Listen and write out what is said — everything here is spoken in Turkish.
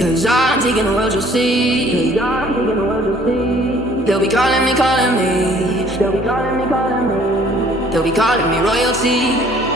'Cause I'm taking the world, you'll see. They'll be calling me, calling me. They'll be calling me royalty.